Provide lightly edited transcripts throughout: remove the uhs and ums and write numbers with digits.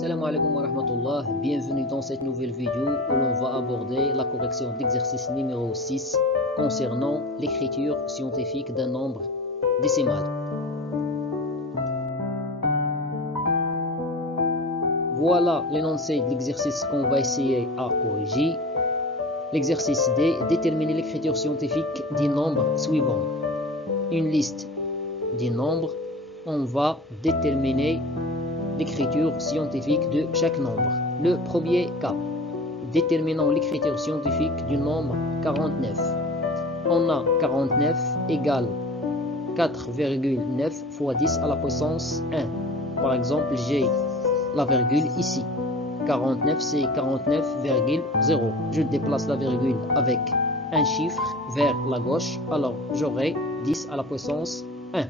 Salam alaikum wa rahmatullah, bienvenue dans cette nouvelle vidéo où l'on va aborder la correction d'exercice numéro 6 concernant l'écriture scientifique d'un nombre décimal. Voilà l'énoncé de l'exercice qu'on va essayer à corriger. L'exercice D, déterminer l'écriture scientifique des nombres suivants. Une liste des nombres, on va déterminer l'écriture scientifique de chaque nombre. Le premier cas, déterminons l'écriture scientifique du nombre 49. On a 49 égale 4,9 fois 10 à la puissance 1. Par exemple, j'ai la virgule ici. 49 c'est 49,0. Je déplace la virgule avec un chiffre vers la gauche, alors j'aurai 10 à la puissance 1.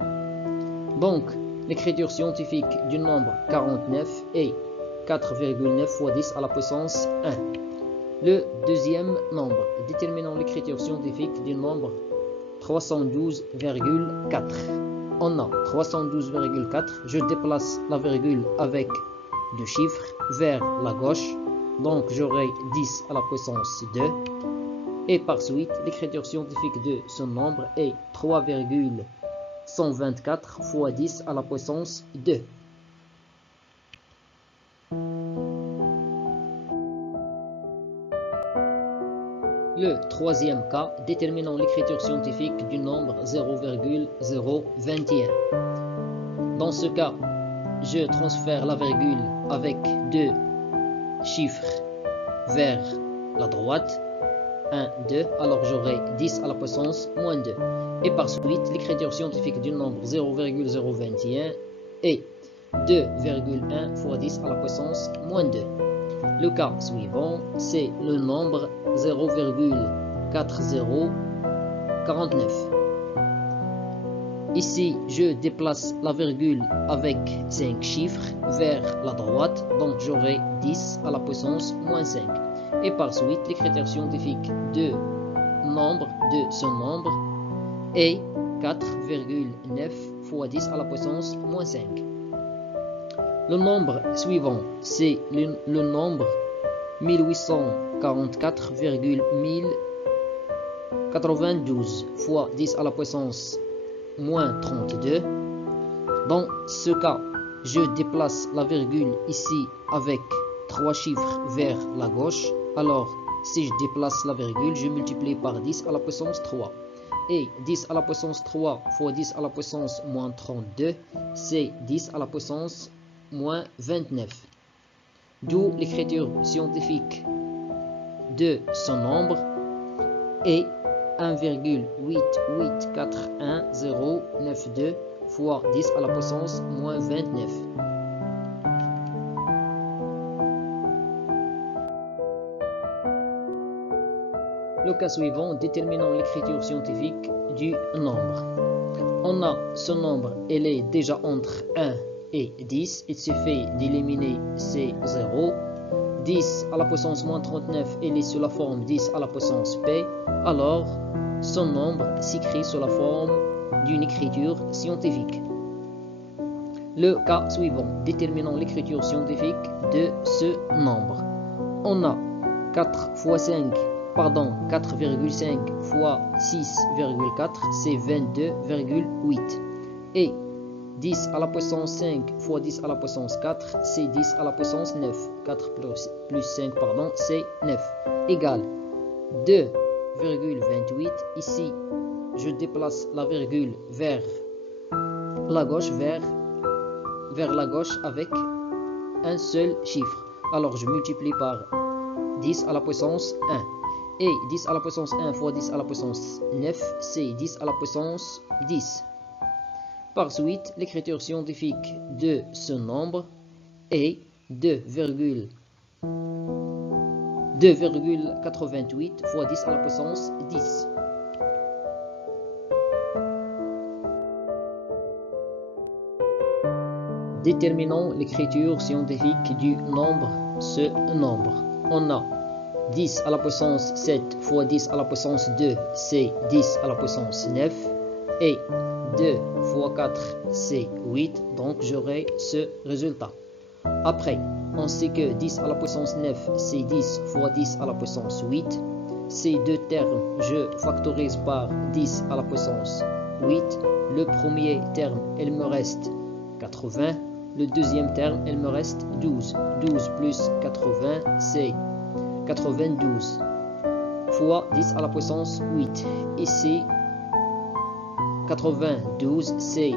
Donc, l'écriture scientifique du nombre 49 est 4,9 fois 10 à la puissance 1. Le deuxième nombre, déterminons l'écriture scientifique du nombre 312,4. On a 312,4, je déplace la virgule avec deux chiffres vers la gauche, donc j'aurai 10 à la puissance 2. Et par suite, l'écriture scientifique de ce nombre est 3,124 fois 10 à la puissance 2. Le troisième cas, déterminons l'écriture scientifique du nombre 0,021. Dans ce cas, je transfère la virgule avec deux chiffres vers la droite. 1, 2, alors j'aurai 10 à la puissance moins 2. Et par suite, l'écriture scientifique du nombre 0,021 est 2,1 fois 10 à la puissance moins 2. Le cas suivant, c'est le nombre 0,4049. Ici, je déplace la virgule avec 5 chiffres vers la droite, donc j'aurai 10 à la puissance moins 5. Et par suite, l'écriture scientifique de ce nombre est 4,9 fois 10 à la puissance moins 5. Le nombre suivant, c'est le nombre 1844,1092 fois 10 à la puissance moins 32. Dans ce cas, je déplace la virgule ici avec 3 chiffres vers la gauche. Alors, si je déplace la virgule, je multiplie par 10 à la puissance 3. Et 10 à la puissance 3 fois 10 à la puissance moins 32, c'est 10 à la puissance moins 29. D'où l'écriture scientifique de ce nombre est 1,884192 fois 10 à la puissance moins 29. Le cas suivant, déterminons l'écriture scientifique du nombre. On a ce nombre, il est déjà entre 1 et 10. Il suffit d'éliminer ces 0. 10 à la puissance moins 39, il est sous la forme 10 à la puissance p. Alors, ce nombre s'écrit sous la forme d'une écriture scientifique. Le cas suivant, déterminons l'écriture scientifique de ce nombre. On a 4,5 fois 6,4, c'est 22,8. Et 10 à la puissance 5 fois 10 à la puissance 4, c'est 10 à la puissance 9. 4 plus 5, c'est 9. Égale 2,28. Ici, je déplace la virgule vers la gauche, vers la gauche avec un seul chiffre. Alors, je multiplie par 10 à la puissance 1. Et 10 à la puissance 1 fois 10 à la puissance 9, c'est 10 à la puissance 10. Par suite, l'écriture scientifique de ce nombre est 2,88 fois 10 à la puissance 10. Déterminons l'écriture scientifique du nombre, ce nombre. On a 10 à la puissance 7 fois 10 à la puissance 2, c'est 10 à la puissance 9. Et 2 fois 4, c'est 8. Donc, j'aurai ce résultat. Après, on sait que 10 à la puissance 9, c'est 10 fois 10 à la puissance 8. Ces deux termes, je factorise par 10 à la puissance 8. Le premier terme, il me reste 80. Le deuxième terme, il me reste 12. 12 plus 80, c'est 92 fois 10 à la puissance 8. Ici, 92, c'est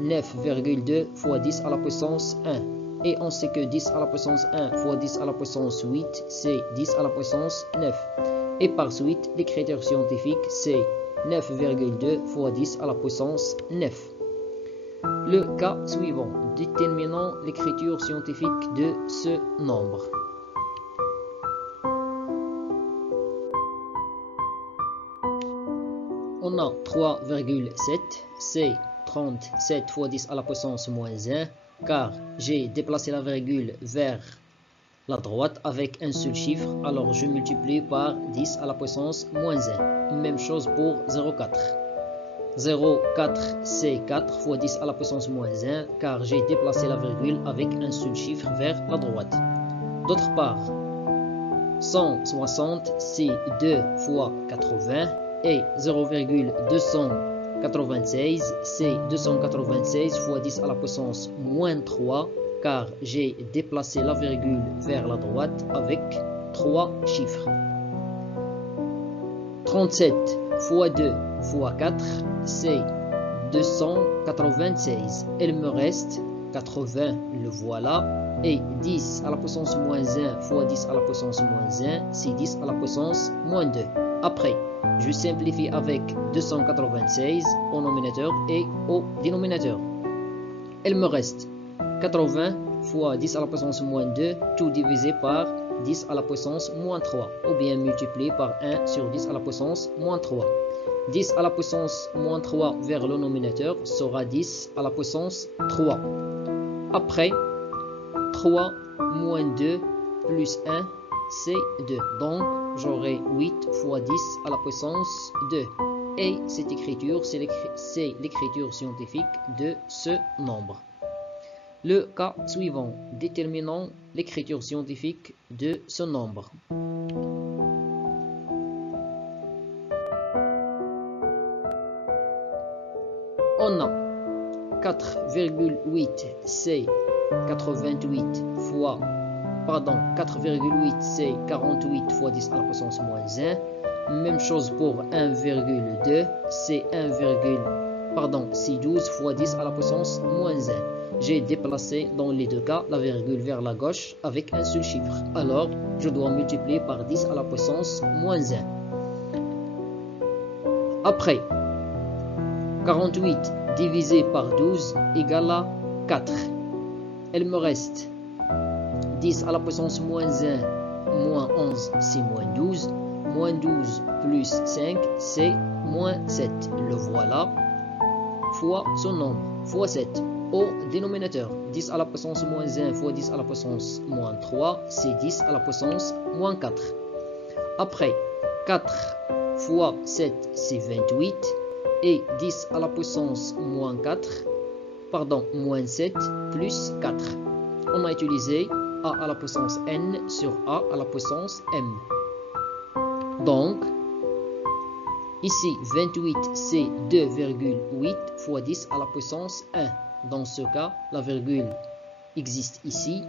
9,2 fois 10 à la puissance 1. Et on sait que 10 à la puissance 1 fois 10 à la puissance 8, c'est 10 à la puissance 9. Et par suite, l'écriture scientifique, c'est 9,2 fois 10 à la puissance 9. Le cas suivant, déterminons l'écriture scientifique de ce nombre. On a 3,7, c'est 37 fois 10 à la puissance moins 1, car j'ai déplacé la virgule vers la droite avec un seul chiffre, alors je multiplie par 10 à la puissance moins 1. Même chose pour 0,4. 0,4 c'est 4 fois 10 à la puissance moins 1, car j'ai déplacé la virgule avec un seul chiffre vers la droite. D'autre part, 160 c'est 2 fois 80 et 0,296 c'est 296 fois 10 à la puissance moins 3, car j'ai déplacé la virgule vers la droite avec 3 chiffres. 37 fois 2 fois 4, c'est 296. Il me reste 80, le voilà. Et 10 à la puissance moins 1 fois 10 à la puissance moins 1, c'est 10 à la puissance moins 2. Après, je simplifie avec 296 au nominateur et au dénominateur. Il me reste 80 fois 10 à la puissance moins 2, tout divisé par 10 à la puissance moins 3, ou bien multiplié par 1 sur 10 à la puissance moins 3. 10 à la puissance moins 3 vers le nominateur sera 10 à la puissance 3. Après, 3 moins 2 plus 1, c'est 2. Donc, j'aurai 8 fois 10 à la puissance 2. Et cette écriture, c'est l'écriture scientifique de ce nombre. Le cas suivant, déterminons l'écriture scientifique de ce nombre. On a 4,8 c'est 4,8 fois 48 fois 10 à la puissance moins 1. Même chose pour 1,2, c'est 12 fois 10 à la puissance moins 1. J'ai déplacé dans les deux cas la virgule vers la gauche avec un seul chiffre. Alors, je dois multiplier par 10 à la puissance moins 1. Après, 48 divisé par 12 égale à 4. Il me reste 10 à la puissance moins 1 moins 11, c'est moins 12. Moins 12 plus 5, c'est moins 7. Le voilà. Fois ce nombre, fois 7. Au dénominateur, 10 à la puissance moins 1 fois 10 à la puissance moins 3, c'est 10 à la puissance moins 4. Après, 4 fois 7, c'est 28. Et 10 à la puissance moins 7 plus 4. On a utilisé a à la puissance n sur a à la puissance m. Donc, ici, 28, c'est 2,8 fois 10 à la puissance 1. Dans ce cas, la virgule existe ici,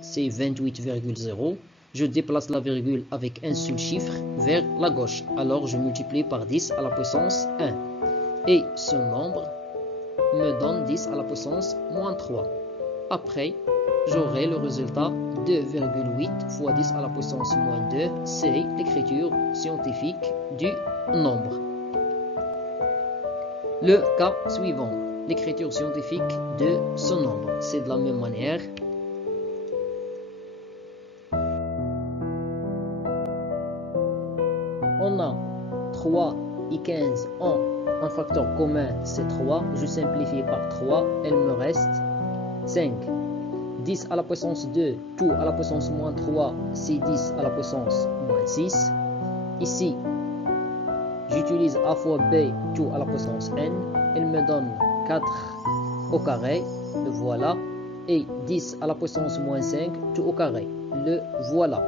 c'est 28,0. Je déplace la virgule avec un seul chiffre vers la gauche. Alors, je multiplie par 10 à la puissance 1. Et ce nombre me donne 10 à la puissance moins 3. Après, j'aurai le résultat 2,8 fois 10 à la puissance moins 2. C'est l'écriture scientifique du nombre. Le cas suivant, l'écriture scientifique de ce nombre. C'est de la même manière. On a 3 et 15 en un facteur commun, c'est 3. Je simplifie par 3. Il me reste 5. 10 à la puissance 2, tout à la puissance moins 3, c'est 10 à la puissance moins 6. Ici, j'utilise a fois b, tout à la puissance n. Il me donne 4 au carré. Le voilà. et 10 à la puissance moins 5, tout au carré. Le voilà.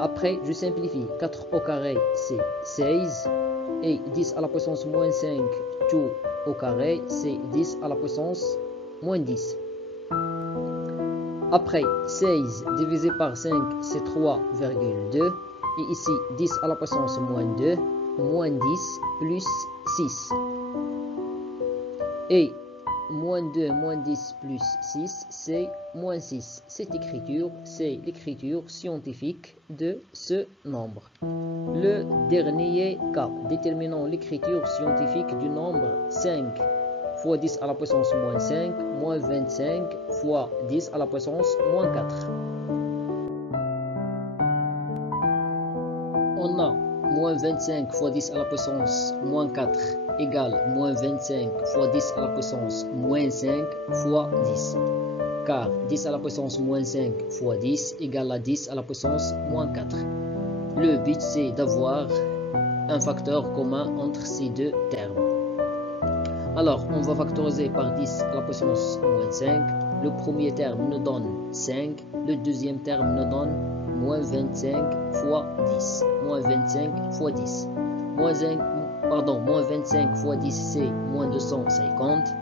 Après, je simplifie. 4 au carré, c'est 16. Et 10 à la puissance moins 5, tout au carré, c'est 10 à la puissance moins 10. Après, 16 divisé par 5, c'est 3,2. Et ici, 10 à la puissance moins 2, moins 10 plus 6. Et moins 2, moins 10 plus 6, c'est moins 6. Cette écriture, c'est l'écriture scientifique de ce nombre. Le dernier cas, déterminons l'écriture scientifique du nombre 5 fois 10 à la puissance moins 5, moins 25 fois 10 à la puissance moins 4. On a moins 25 fois 10 à la puissance moins 4 égale moins 25 fois 10 à la puissance moins 5 fois 10. Car 10 à la puissance moins 5 fois 10 égale à 10 à la puissance moins 4. Le but, c'est d'avoir un facteur commun entre ces deux termes. Alors, on va factoriser par 10 à la puissance moins 5. Le premier terme nous donne 5. Le deuxième terme nous donne moins 25 fois 10. Moins 25 fois 10. Moins 25 fois 10, c'est moins 250.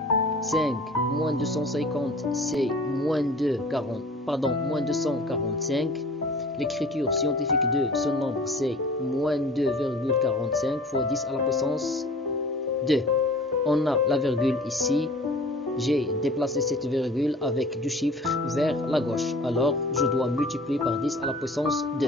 5 moins 250, c'est moins 245. L'écriture scientifique de ce nombre, c'est moins 2,45 fois 10 à la puissance 2. On a la virgule ici. J'ai déplacé cette virgule avec du chiffre vers la gauche. Alors, je dois multiplier par 10 à la puissance 2.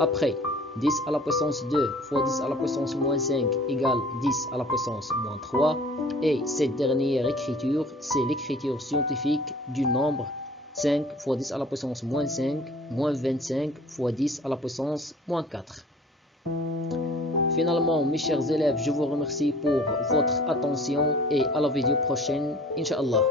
Après, 10 à la puissance 2 fois 10 à la puissance moins 5 égale 10 à la puissance moins 3. Et cette dernière écriture, c'est l'écriture scientifique du nombre 5 fois 10 à la puissance moins 5, moins 25 fois 10 à la puissance moins 4. Finalement, mes chers élèves, je vous remercie pour votre attention et à la vidéo prochaine, Inch'Allah.